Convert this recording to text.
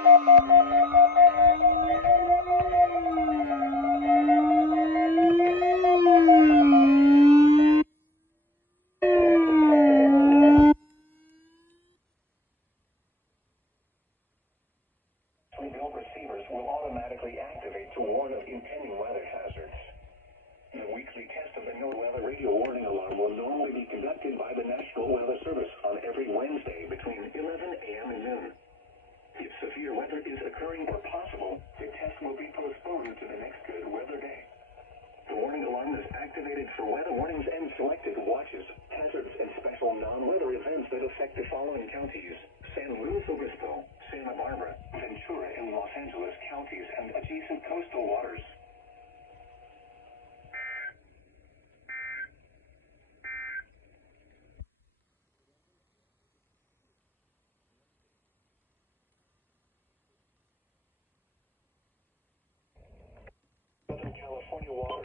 Bill receivers will automatically activate to warn of impending weather hazards. The weekly test of the NOAA Weather Radio Warning Alarm will normally be conducted by the National Weather Service on every Wednesday between 11 a.m. and noon. If severe weather is occurring or possible, the test will be postponed to the next good weather day. The warning alarm is activated for weather warnings and selected watches, hazards, and special non-weather events that affect the following counties: San Luis Obispo, Santa Barbara, Ventura, and Los Angeles counties and adjacent coastal waters. Southern California water